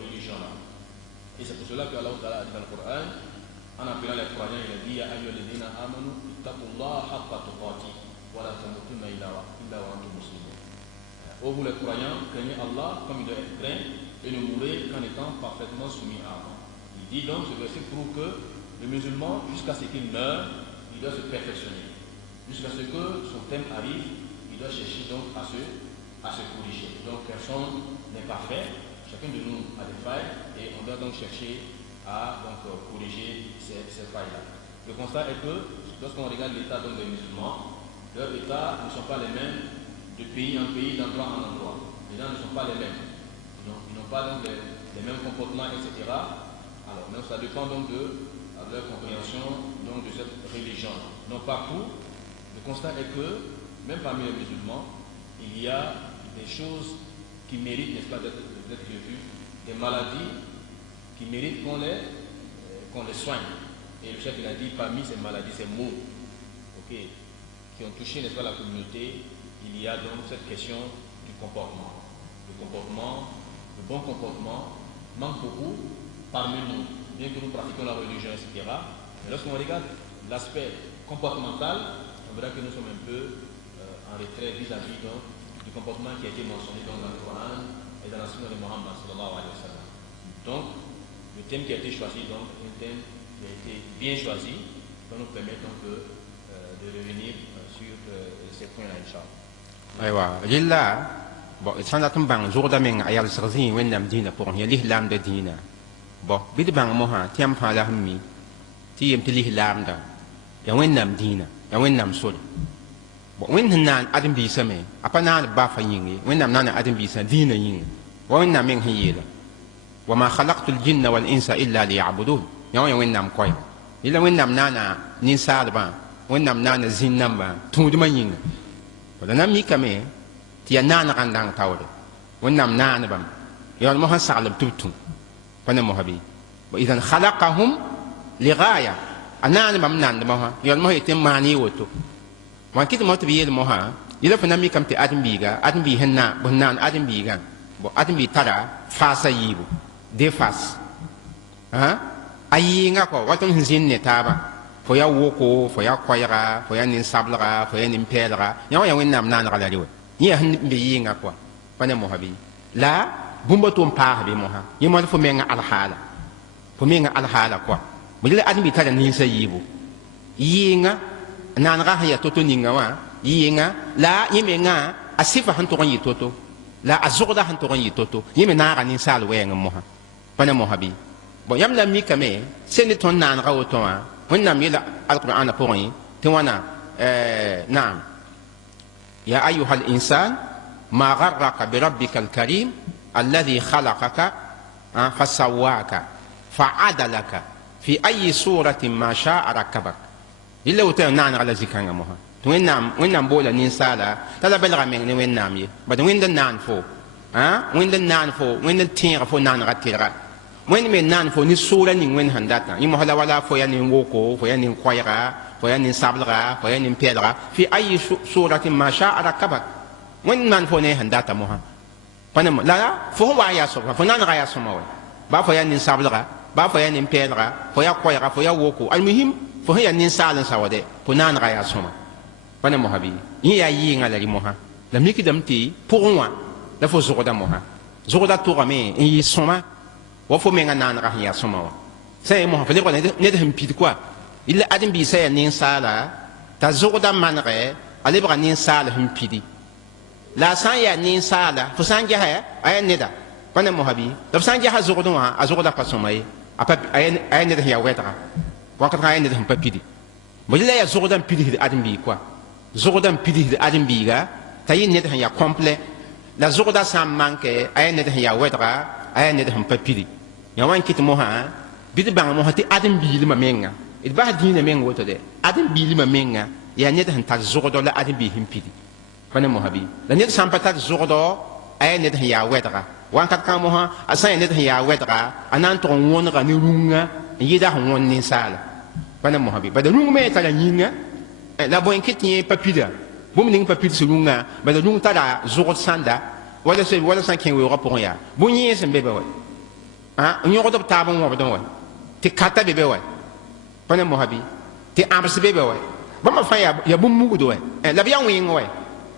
religion-là. Et c'est pour cela que Allah Ta'ala dit dans le Coran, en appelant les croyants, il a dit Ya ayyuhalladhina amanu ittaqullaha haqqa tuqatih wa la tamutunna illa wa antum muslimun. Ô vous les croyants, craignez Allah comme il doit être craint et ne mourrez qu'en étant parfaitement soumis à Allah. Il dit donc, ce verset prouve que le musulman, jusqu'à ce qu'il meure, il doit se perfectionner. Jusqu'à ce que son thème arrive, il doit chercher donc à se corriger. Donc personne n'est parfait, chacun de nous a des failles et on doit donc chercher à donc, corriger ces failles-là. Le constat est que lorsqu'on regarde l'état des musulmans, leurs états ne sont pas les mêmes de pays en pays, d'endroit en endroit. Les gens ne sont pas les mêmes. Ils n'ont pas donc les mêmes comportements, etc. Alors, donc, ça dépend donc de leur compréhension donc, de cette religion. Donc partout, le constat est que, même parmi les musulmans, il y a des choses qui méritent, n'est-ce pas, d'être revues, des maladies qui méritent qu'on les soigne. Et le chef il a dit, parmi ces maladies, ces maux qui ont touché, n'est-ce pas, la communauté, il y a donc cette question du comportement. Le bon comportement manque beaucoup parmi nous, bien que nous pratiquions la religion, etc. Mais lorsqu'on regarde l'aspect comportemental, on verra que nous sommes un peu en retrait vis-à-vis du comportement qui a été mentionné dans le Coran et dans la sunna de Mohammed sallallahu alayhi wa sallam. Donc, le thème qui a été choisi, donc, un thème qui a été bien choisi, va nous permettre donc de revenir sur ces points-là, Inch'Allah. aywa rilla bo sãn dat n bãng zʋgda meng a yalsg zĩig wẽnnaam dĩinã pʋgẽ ya lislaamda dĩinã bo bɩd bãng mosã tɩ yãmb fãa la sẽn mi tɩ yem tɩ lislaamda ya wẽnnaam dĩinã ya wẽnnaam sore bo wẽnd sẽn naan ãdem-biisã me a pa naan ba fa yĩnge wẽnnaam naana ãdem-biisã dĩinã yĩnga wa wẽnnaam meng sẽn yeela wama khalaqtu ljinna walinsa illa liyabudun ya wã ya wẽnnaam koɛɛga yela wẽnnaam naana ninsaalbã wẽnnaam naana zĩn-nambã tũudmã yĩnga la na mikame tɩ ya naanegã n dãng taoore wẽnnaam naanebame yaool mosã saglb tɩ b tũ pa ne mosã bɩ idan khalaqahum ligaya a naanebam nand mosã yaool mosã yetɩ n maan yɩ woto wan kɩt mos tɩ b yeel mosã yela fo na mikame tɩ ãdem-biiga ãdem-biig sẽn naan ãdem-biigã ãdem-biig tara faasa yiibu de fas a yɩɩngã kɔ wat n sẽn zĩnd ne taabã fo ya woko fo ya koɛɛga fo ya ninsablga fo ya nin-pɛɛlga yã wã ya wẽnnaam naanega la re wa yẽ yaa sẽn be yɩɩngã koa pa ne mosã bɩ la bũmba tʋʋm paas bɩ mosã yẽ moad fo menga alhaala koa bõ la ãdem-biig tara ninsa yiibu yɩɩngã naanegã sẽn ya to-to ninga wã yɩɩngã la yẽ mengã a sɩfa sẽn tʋg n yɩ to-to la a zʋgda sẽn tʋg n yɩ to-to yẽ me naaga ninsaal wɛɛngẽ mosã pa ne mosã bɩ bon yãmb la mikame sẽn ne tõnd naanega woto wã wẽnnaam yeela alqur'ana pʋgẽ tɩ wãna naam ya ayuha linsan ma garraka birabbika alkarim alladhi khalaqaka fasawaka faadalaka fi ayi suratin ma shaa rakabak yella woto naanega la zĩ-kãngã mosã tɩ wẽnnaam boola ninsaala t'a la belga meng ne wẽnnaam ye bad wẽnd n naan fo wẽnd n tẽega fo naanega tɩrga wẽnd me naan fo ne soora ning wẽnd sẽn datã yẽ mosã la wala fo ya nin-woko fo ya nin-koɛɛga fo ya nin-sablga fo ya nin-pɛɛlga fi ayi suratin ma shaa rakabak wẽnd maan fo ne sẽn data mosã la fo sẽn wa n yaa sõma fo naanega yaa sõma wa baa fo ya nin-sablga baa fo ya nin-pɛɛlga fo ya koɛɛga fo ya woko almuhim fo sẽn ya ninsaal n sa wa dɛ fo naanega yaa sõma pa ne mosã bɩ yẽ yaa yɩɩngã la rɩ mosã la mikdame tɩ pʋgẽ wã la fo zʋgda mosã zʋgda tʋgame n yɩ sõma wa fo menga naanega sẽn yaa sõma wã sã n ye mosã fo lebga ned sẽn pid koa yella ãdem-biisã yaa ninsaala t'a zʋgda manegɛ a lebga ninsaal sẽn pidi la a sã n yaa ninsaala fo sã n gesa a yaa neda pa ne mosã bɩ la f sã n gesa zʋgd wã a zʋgda pa sõma ye a yaa ned sẽn yaa wɛdga wakat a yaa ned sẽn pa pidi bõ yella yaa zʋgda n pidisd ãdem-biig koa zʋgda n pidisd ãdem-biiga t'a yɩ ned sẽn yaa complet la zʋgda sã n manke a yaa ned sẽn yaa wɛdga a yaa ned sẽn pa pidi yã wa n kɩt mosã bɩd bãng mosã tɩ ãdem-biilmã menga d bas dĩinã meng woto dɛ ãdem-biilmã menga yaa ned sẽn tar zʋgdɔ la ãdem-biig sẽn pidi pa ne mosã bɩ la ned sã n pa tar zʋgdɔ ay ned ya wedra wan kat kam ha asa ned ya wedra anan to wonga ni runga yida won ni sala bana mo habi bada runga me tala nyinga la boen kiti papida bum ning papid su runga bada runga tala zugot sanda wala san ken we rapport ya bu nyi sen bebe wa ha nyo ko ta bon wa don wa ti kata bebe wa bana mo habi ti amse bebe wa ba ma fa ya bum mugudo wa la biya wing wa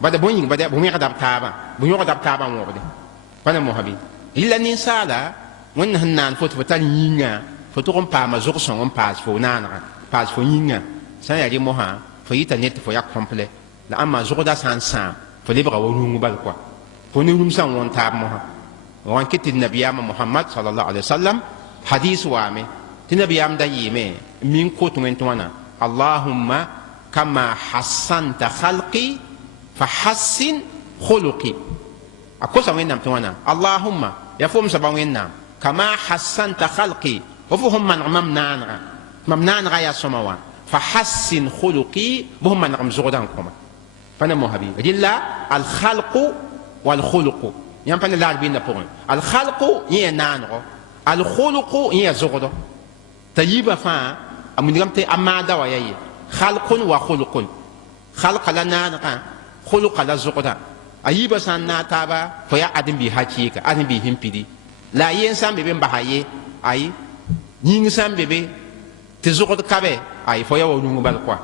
bada boyin bada bu mi kadab taba bu nyo kadab taba mo bade bana mo habi illa ni sala won hanan fo to tan yinga fo to pa ma zo so on pass fo nana pass fo yinga sa ya di mo ha fo yita net fo ya complet la amma zo da san san fo libra wo rungu bal quoi fo ni rum san won tab mo ha wan kitin nabiyama muhammad sallallahu alaihi wasallam hadith wa me ti nabiyam da yime min ko to men to wana allahumma kama hassanta khalqi فحسن خلقي أقول سوين نام توانا اللهم يفهم سبعين نام كما حسنت خلقي وفهم من ممنان غاية سماوان فحسن خلقي بهم من رمزودان كما فأنا مهبي إلا الخلق والخلق يعني فأنا لا أربين نبورن الخلق هي نانغو الخلق هي زغدو تجيب فا أمن يمتى أمادا وياي خلق وخلق خلق لنا خلق على زقدا أيبا سان تابا فيا أدم بي حقيقة أدم بي همبدي لا ينسان بيبين بحاجة أي ينسان بيبي تزقد كابه أي فيا ونوم بالقوا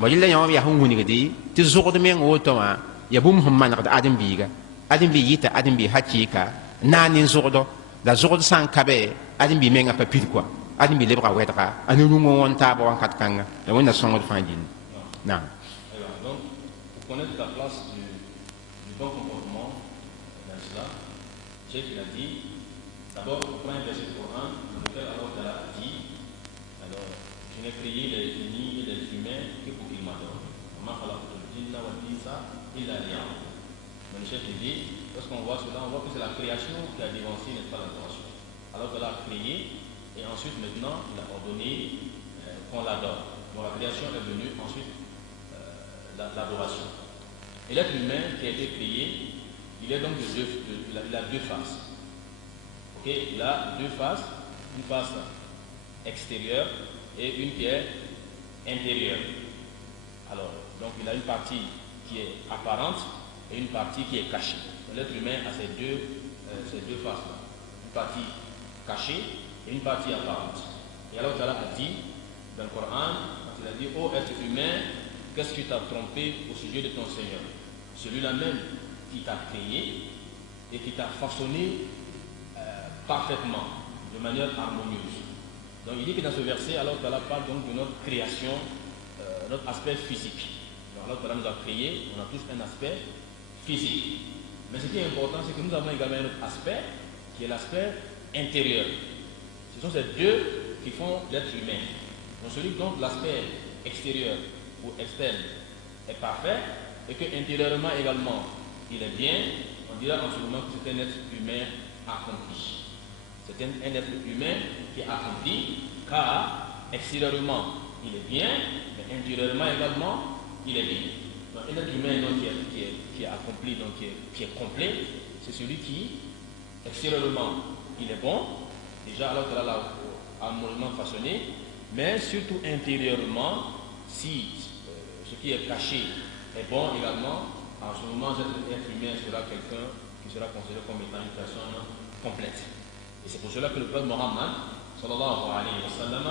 ما يلا يوم يهون هني كدي تزقد مين أوتوما يبوم هم من قد أدم بيجا أدم بي يتا أدم بي حقيقة نان زقدو لا زقد سان كابه أدم بي مين أبى بيرقوا أدم بي لبرا ويترا أنا نوم وان تابا وان كات كانغا لو إن السماء فانجين نعم Connaître la place du bon comportement dans l'islam, Cheikh il a dit, d'abord, on prend un verset du Coran, dans lequel Allah a dit, alors, je n'ai créé les génies et les humains que pour qu'ils m'adorent. Mais le Cheikh il dit, lorsqu'on voit cela, on voit que c'est la création qui a dévancé, n'est-ce pas, l'adoration. Alors Allah a créé, et ensuite maintenant, il a ordonné qu'on l'adore. Donc la création est venue ensuite l'adoration. Et l'être humain qui a été créé, il est donc il a deux faces. Okay? Il a deux faces, une face extérieure et une qui est intérieure. Alors, donc il a une partie qui est apparente et une partie qui est cachée. L'être humain a ces deux faces-là. Une partie cachée et une partie apparente. Et alors Allah a dit dans le Coran, quand il a dit, ô être humain, qu'est-ce que tu t'as trompé au sujet de ton Seigneur? Celui-là même qui t'a créé et qui t'a façonné parfaitement, de manière harmonieuse. Donc il dit que dans ce verset, Allah parle donc de notre création, notre aspect physique. Donc Allah nous a créé, on a tous un aspect physique. Mais ce qui est important, c'est que nous avons également un autre aspect, qui est l'aspect intérieur. Ce sont ces deux qui font l'être humain. Donc celui dont l'aspect extérieur ou externe est parfait et que intérieurement également il est bien, on dira en ce moment que c'est un être humain accompli. C'est un être humain qui est accompli car extérieurement il est bien, mais intérieurement également il est bien. Donc un être humain donc, qui est accompli, donc qui est complet, c'est celui qui extérieurement il est bon, déjà alors qu'Allah l'a harmonieusement façonné, mais surtout intérieurement, si ce qui est caché est bon également, en ce moment, cet être humain sera quelqu'un qui sera considéré comme étant une personne complète. Et c'est pour cela que le prophète Mohammed, sallallahu alayhi wa sallam,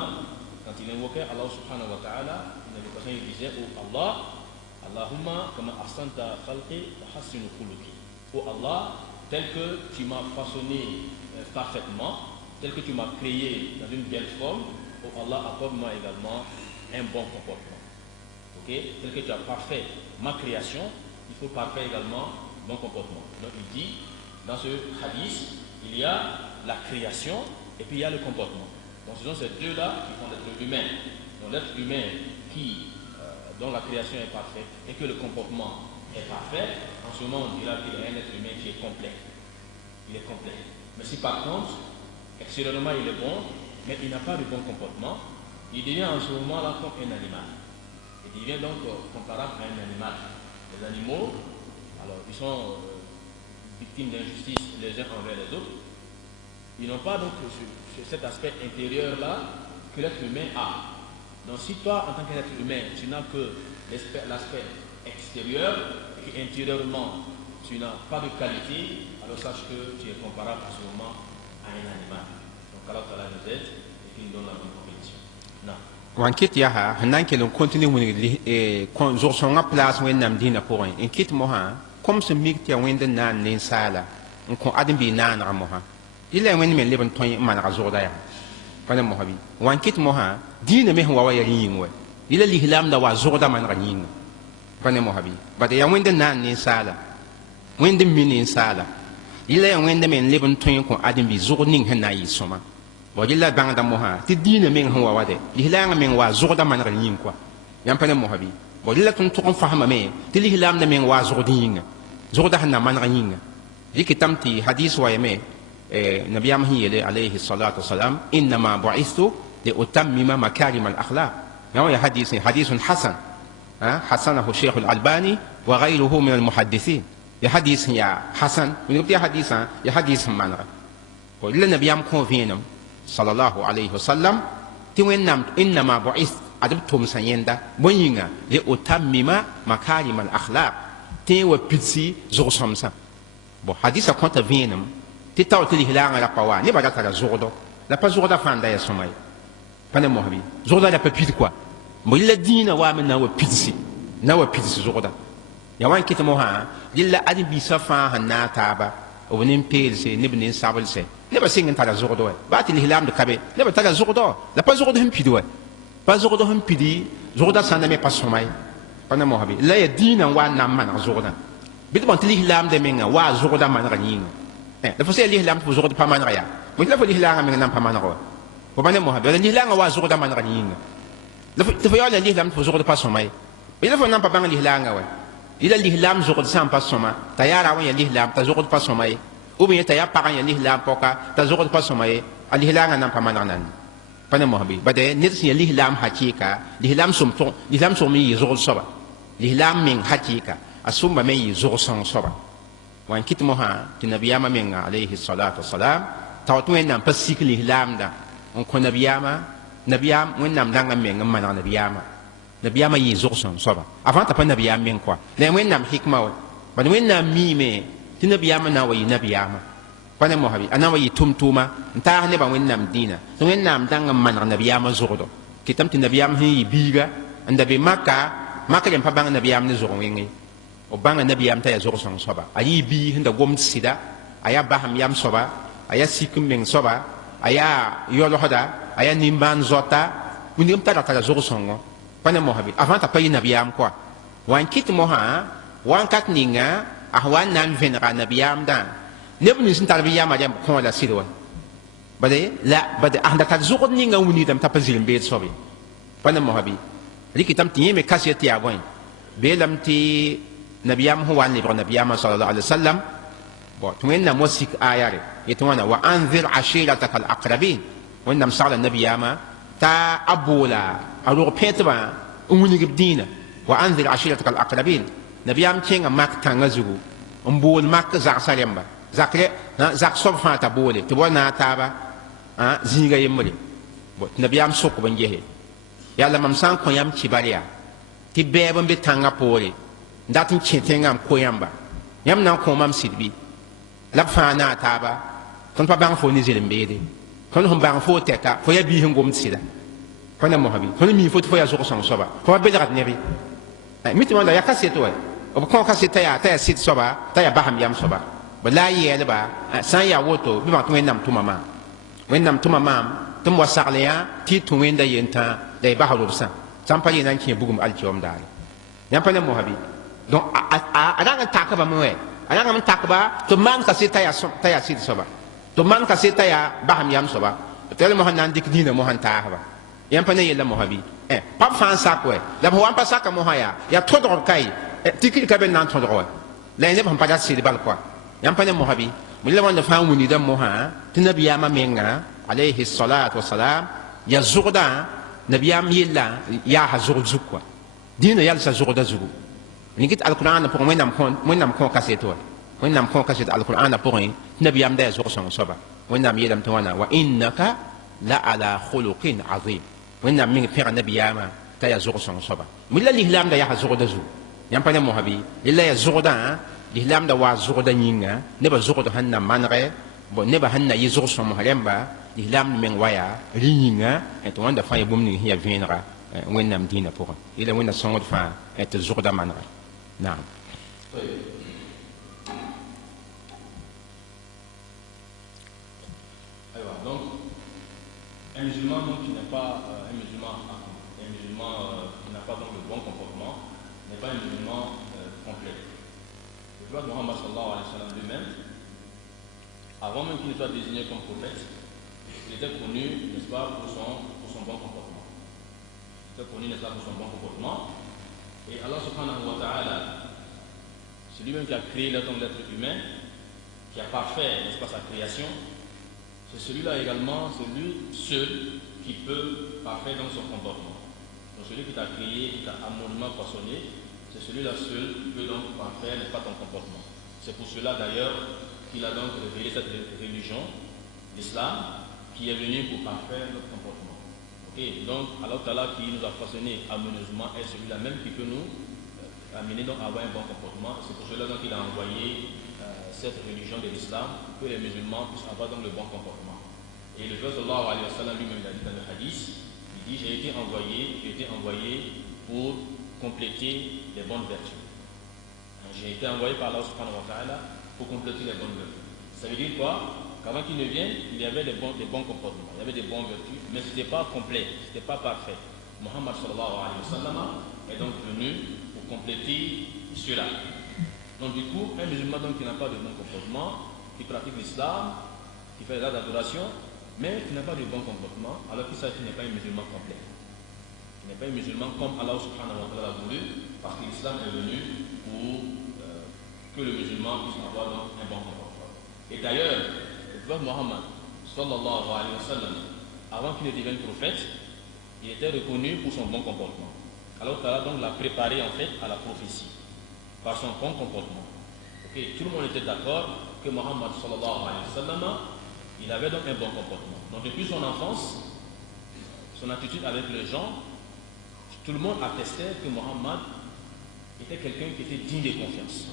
quand il invoquait Allah subhanahu wa ta'ala, il disait, oh Allah, Allahumma kama ahsanta khalqi wa hassinu khuluqi. Oh Allah, tel que tu m'as façonné parfaitement, tel que tu m'as créé dans une belle forme, oh Allah, accorde-moi également un bon comportement. Okay? Tel que tu as parfait ma création, il faut parfait également mon comportement. Donc il dit, dans ce hadith, il y a la création et puis il y a le comportement. Donc ce sont ces deux-là qui font l'être humain. Donc l'être humain dont la création est parfaite et que le comportement est parfait, en ce moment on dira qu'il y a un être humain qui est complet. Il est complet. Mais si par contre, extérieurement il est bon, mais il n'a pas de bon comportement, il devient en ce moment-là comme un animal. Il devient donc comparable à un animal. Les animaux, alors ils sont victimes d'injustice les uns envers les autres. Ils n'ont pas donc cet aspect intérieur-là que l'être humain a. Donc si toi, en tant qu'être humain, tu n'as que l'aspect extérieur et qu'intérieurement, tu n'as pas de qualité, alors sache que tu es comparable à ce moment à un animal. Donc Allah Ta'ala nous aide et qu'il nous donne la bonne compétition. Non. wan kit yaa nan ke lon continue woni kon zo so nga place wen nam dina pour en kit mo ha comme ce mig ti wen den nan nin sala on ko adam bi nan ra mo ha ila wen men leben toy man ra zo da ya pana mo habi wan kit mo ha dina me wa ya yin we ila lihlam da wa zo da man ra yin pana mo habi ba de ya wen den nan nin sala wen den min nin sala ila wen den men leben toy ko adam bi zo ning han na yi soma wajilla bangda moha ti dina men hawa wade lihlanga men wa zoda man yin kwa yam pane mohabi wajilla tun to fahama me ti lihlam da men wa zodinga zoda hanna man yin yiki tamti hadith wa yame nabiyam hiyele alayhi salatu wassalam inna ma bu'ithu li utammima makarim al akhlaq ya hadith hasan hasanahu shaykh al albani wa ghayruhu min al muhaddithin ya hadith ya hasan min ya haditha ya hadith manra wajilla nabiyam convenam sallallahu alayhi wa sallam ti wennam innama bu'ith adab tum sanyenda boyinga li utammima makarim al akhlaq ti wa pitsi zo somsa bo hadisa konta venam ti tawti hilanga la pawa ni baga tara zodo la pa zodo fanda ya somay pane mo habi zodo la pa pit quoi mo illa dina wa men na wa pitsi zodo ya wan kitamo ha illa adi bi safa hanna taba o nin pelse ni bin sabalse ne ba singin tara zodo ba ti lihlam de kabe ne ba tara zodo la pa zodo him pidi pa zodo him pidi zodo sanda me pa somay pana mo habi la ya dina wa nam man zodo bit bon ti lihlam de menga wa zodo man ranin da fo se lihlam fu zodo pa man ya mo la fo lihlam menga nam pa man ro ko pana mo habi la lihlam wa zodo man ranin la fo ya la lihlam fu zodo pa somay bi la fo nam pa bang lihlam wa ila lihlam zodo sam pa soma tayara wa ya lihlam ta zodo pa somay ou bien taya paran ya lihlam poka ta zogo pa somaye alihlam nan pa mananan pana mo habi bade nit si lihlam hakika lihlam sum mi zogo soba lihlam min hakika asumba me zogo song soba wan kit mo ha ti nabiyama min alayhi salatu wassalam tawtu nan pa sik lihlam da on ko nabiyam wen nam danga men ngam nabiyama yi zogo song soba avant ta pa nabiyam min quoi le wen nam hikma wa bade wen nam mi me ti nabiyama na wa yi nabiyama pane mo habi ana wa yi tumtuma nta ne ba wennam dina so wennam danga man nabiyama zodo kitam ti nabiyam hi biga anda be maka dem pa bang nabiyam ne zogo wengi o bang nabiyam ta ya zogo song soba ayi bi hinda gom sida aya baham yam soba aya sikum meng soba aya yolo hoda aya nimban zota unim ta ta zogo songo pane mo habi avant ta pa yi nabiyam quoi wan kit mo ha wan kat ninga ahwan nan venra nabiyam da nebni sin tarbiyam ajam ko la sidwa bade anda ta zuqod ni nga wuni dam tapazil be sobi pana mo habi likitam ti me kasiyati agoin belam ti nabiyam huwa ni nabiyam sallallahu alaihi wasallam bo tuenna musik ayare yetwana wa anzir ashiratakal aqrabin wannam sala nabiyama ta abula aro petba wuni gibdina wa anzir ashiratakal aqrabin nabiyam kenga mak tanga zugu mbol mak zak salemba zakre zak sob fa ta bole to bona taba zinga yemre bo nabiyam sok ban jehe yalla mam san ko yam kibaria ti bebe be tanga pore ndatin chetengam ko yamba yam nan ko mam sidbi la fa na taba kon pa bang fo ni zelembede kon hom bang fo teka fo ya bi hingom sida kon na mo habi kon mi fo ya zo ko son soba ko be rat nebi miti wala ya kaseto wa o ko kaseta ya ta sit soba ta ya baham yam soba bala yele ba san ya woto bi ma to wennam tuma tum wasaqle ya ti to wenda yenta da ba halobsa sampa yi nan ki bugum alkiom dal yam pa ne mo habi donc adanga takaba mo we adanga man takaba to man kaseta ya sit soba to man kaseta ya baham yam soba tel mo hanan dik dina mo han taaba yam pa ne yela mo habi pap fan sakwe la bo ampa saka mo haya ya todor kai tikil ka ben nan todor la ne ban pada sidi bal quoi yam pa ne mo habi mo le wanda fa wuni da mo ha tinabiya ma menga alayhi salatu wassalam ya zuqda nabiyam yilla ya hazur zukwa dina yal sa zuqda zugu ni git alquran pour mo nam kon kaseto wẽnnaam kõo ka sɩd alqur'ana pʋgẽ nabiyaam da yaa zʋg-sõng soaba wẽnnaam yeelame tɩ wãna wa innaka la ala khuluqin azim wẽnnaam meng pẽga nabiyaamã t'a yaa zʋg-sõng soaba milla lislaamda yaa zʋgda zu yãmb pa ne mosabi rela yaa zʋgdã lislaamda waa zʋgda yĩnga nebã zʋgd sẽn na manegɛ nebã sẽn na yɩ zʋg-sõms rẽmba lislaamd meng wa yaa rẽ yĩnga tɩ wãnda fãa ya bũmb ning sẽn yaa vẽenega wẽnnaam dĩinã pʋgẽ yela wẽnna sõngd fãa tɩ zʋgda manega naam Donc, un musulman donc, qui n'est pas un musulman qui n'a pas donc le bon comportement n'est pas un musulman complet. Le prophète Mohammed sallallahu alayhi wa sallam lui-même, avant même qu'il ne soit désigné comme prophète, il était connu, n'est-ce pas, pour son bon comportement. Il était connu, n'est-ce pas, pour son bon comportement. Et Allah subhanahu wa ta'ala, c'est lui-même qui a créé l'être humain, qui a parfait, n'est-ce pas, sa création. C'est celui-là également, celui seul qui peut parfaire dans son comportement. Donc celui qui t'a créé, qui t'a amoureusement poissonné, c'est celui-là seul qui peut donc parfaire, n'est pas ton comportement. C'est pour cela d'ailleurs qu'il a donc révélé cette religion, l'islam, qui est venu pour parfaire notre comportement. Okay? Donc Allah Ta'ala qui nous a façonné amoureusement est celui-là même qui peut nous amener donc à avoir un bon comportement. C'est pour cela donc qu'il a envoyé cette religion de l'islam, que les musulmans puissent avoir donc le bon comportement. Et le prophète sallallahu alayhi wa sallam lui-même a dit dans le hadith, il dit j'ai été envoyé pour compléter les bonnes vertus. J'ai été envoyé par Allah subhanahu wa ta'ala pour compléter les bonnes vertus. Ça veut dire quoi? Qu'avant qu'il ne vienne, il y avait des bons comportements, il y avait des bonnes vertus, mais ce n'était pas complet, ce n'était pas parfait. Muhammad sallallahu alayhi wa sallam est donc venu pour compléter cela. Donc du coup, un musulman donc, qui n'a pas de bon comportement, qui pratique l'islam, qui fait l'acte d'adoration, mais qui n'a pas de bon comportement, alors qu'il n'est pas un musulman complet. Il n'est pas un musulman comme Allah subhanahu wa ta'ala a voulu, parce que l'islam est venu pour que le musulman puisse avoir donc un bon comportement. Et d'ailleurs, le prophète Mohammed sallallahu alayhi wa sallam, avant qu'il ne devienne prophète, il était reconnu pour son bon comportement. Allah Ta'ala donc l'a préparé en fait à la prophétie par son bon comportement. Okay. Tout le monde était d'accord que Mohammed sallallahu alayhi wa sallam, il avait donc un bon comportement. Donc depuis son enfance, son attitude avec les gens, tout le monde attestait que Mohammed était quelqu'un qui était digne de confiance.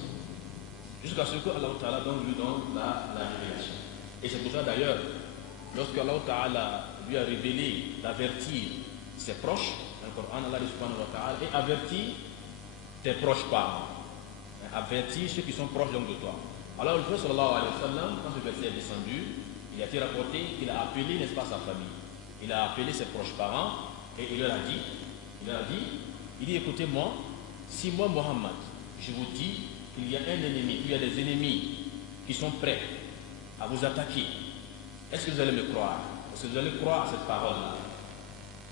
Jusqu'à ce que Allah Ta'ala donc lui donne la révélation. Et c'est pour ça d'ailleurs, lorsque Allah Ta'ala lui a révélé d'avertir ses proches, dans le Coran, Allah subhanahu wa ta'ala, et avertir tes proches parents. Avertir ceux qui sont proches donc de toi. Alors le prophète sallallahu alayhi wa sallam, quand ce verset est descendu, il a été rapporté qu'il a appelé, n'est-ce pas, sa famille. Il a appelé ses proches parents et il leur a dit, écoutez-moi, si moi Mohammed, je vous dis qu'il y a un ennemi, qu'il y a des ennemis qui sont prêts à vous attaquer, est-ce que vous allez me croire? Est-ce que vous allez croire à cette parole-là?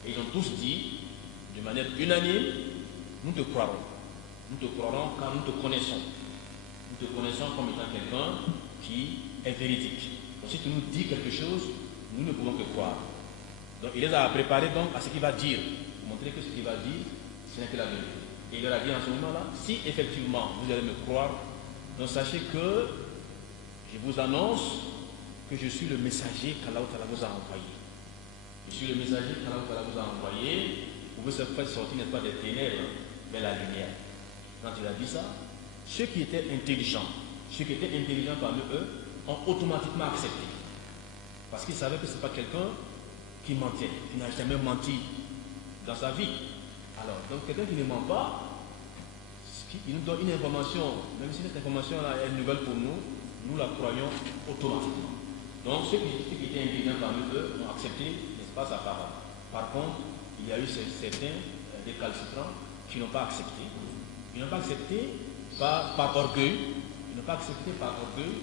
Et ils ont tous dit, de manière unanime, nous te croirons. Nous te croirons car nous te connaissons. Nous te connaissons comme étant quelqu'un qui est véridique. Donc si tu nous dis quelque chose, nous ne pouvons que croire. Donc il les a préparés donc à ce qu'il va dire. Pour montrer que ce qu'il va dire, ce n'est que la vérité. Et il leur a dit en ce moment-là, si effectivement vous allez me croire, donc sachez que je vous annonce que je suis le messager qu'Allah vous a envoyé. Je suis le messager qu'Allah vous a envoyé. Vous pouvez se faire sortir, n'est-ce pas, des ténèbres vers la lumière. Quand il a dit ça, ceux qui étaient intelligents parmi eux, ont automatiquement accepté. Parce qu'ils savaient que ce n'est pas quelqu'un qui mentait, qui n'a jamais menti dans sa vie. Alors, donc quelqu'un qui ne ment pas, il nous donne une information, même si cette information-là est nouvelle pour nous, nous la croyons automatiquement. Donc ceux qui étaient intelligents parmi eux ont accepté, n'est-ce pas, sa parole. Par contre, il y a eu certains récalcitrants qui n'ont pas accepté. Ils n'ont pas accepté par orgueil. Ils n'ont pas accepté par orgueil.